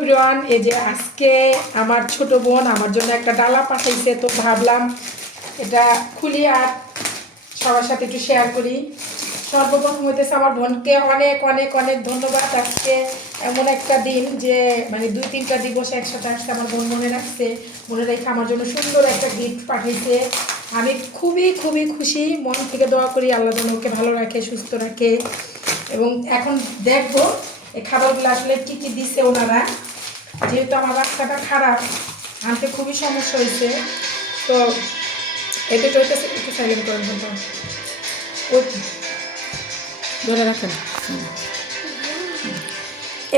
Everyone এই যে আজকে আমার ছোট বোন আমার জন্য একটা ডালা পাঠাইছে, তো ভাবলাম এটা খুলি আর সবার সাথে একটু শেয়ার করি। সর্বপ্রথম হইতেছে আমার বোনকে অনেক অনেক অনেক ধন্যবাদ আজকে। এমন একটা দিন যে মানে দুই, তিনটা দিবস একসাথে আসছে আমার বোন মনে রাখছে। মনে রেখে আমার জন্য সুন্দর একটা গিফট পাঠিয়েছে আমি খুবই খুবই খুশি। মন থেকে দোয়া করি, আল্লাহ যেন ওকে ভালো রাখে, সুস্থ রাখে। এবং এখন দেখব, এই খাবারগুলো আসলে কী কী দিচ্ছে ওনারা। যেহেতু আমার বাচ্চাটা খারাপ, আনতে খুবই সমস্যা হয়েছে, তো এটা তো হইতেছে একটু সাইলেন্ট করেন ধরে রাখেন।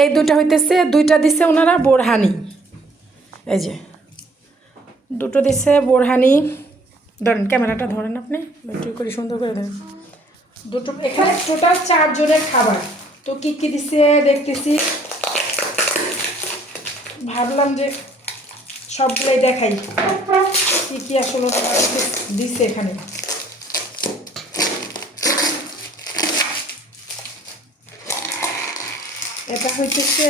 এই দুটা হইতেছে, দুইটা দিছে ওনারা, বোরহানি। এই যে, দুটো দিছে বোরহানি। ধরেন ক্যামেরাটা ধরেন আপনি, একটু করে সুন্দর করে ধরেন। দুটো, এখানে টোটাল চারজনের খাবার। তো কী কী দিছে দেখতেছি। ভাবলাম যে সবগুলোই দেখাই। কি কি আসলে দিচ্ছে এখানে? এটা হইতেছে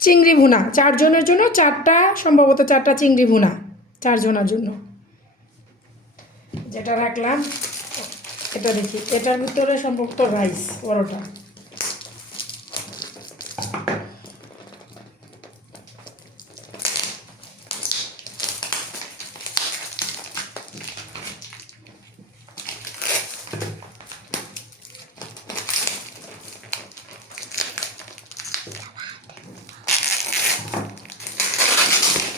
চিংড়ি ভুনা। চারজনের জন্য চারটা, সম্ভবত চারটা চিংড়ি ভুনা চারজনের জন্য। যেটা রাখলাম, এটা দেখি। এটার ভিতরে সম্ভবত রাইস, পরোটা।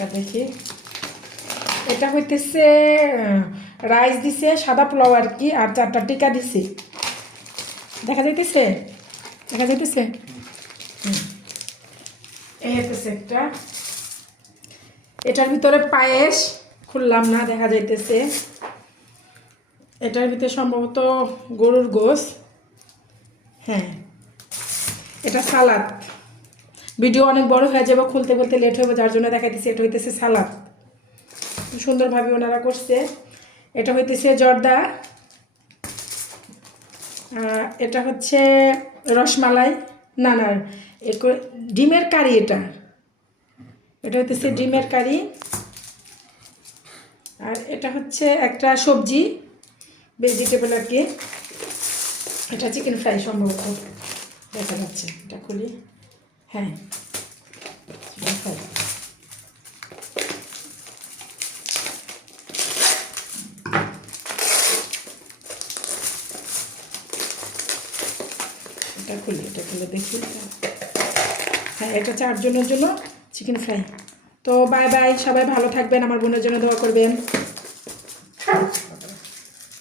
এটা দেখি। এটা হইতেছে রাইস দিছে, সাদা পোলাও আর কি, আর চারটা টিকা দিছে। দেখা যাইতেছে? দেখা যাইতেছে? হইতেছে একটা। এটার ভিতরে পায়েস, খুললাম না, দেখা যাইতেছে। এটার ভিতরে সম্ভবত গরুর গোস হ্যাঁ। এটা সালাদ। ভিডিও অনেক বড় হয়ে যাবে খুলতে খুলতে লেট হবে যার জন্য দেখাইতেছি এটা হইতেছে সালাদ। সুন্দরভাবে ওনারা করছে। এটা হইতেছে জর্দা এটা হচ্ছে রসমালাই না না ডিমের কারি এটা। এটা হইতেছে ডিমের কারি। আর এটা হচ্ছে একটা সবজি ভেজিটেবল আর কি। এটা চিকেন ফ্রাই সম্ভবত। দেখা যাচ্ছে এটা খুলি। হ্যাঁ। এটা খুলি, এটা খুলে দেখি। হ্যাঁ এটা চারজনের জন্য চিকেন ফ্রাই তো বাই বাই সবাই ভালো থাকবেন, আমার বোনের জন্য দোয়া করবেন।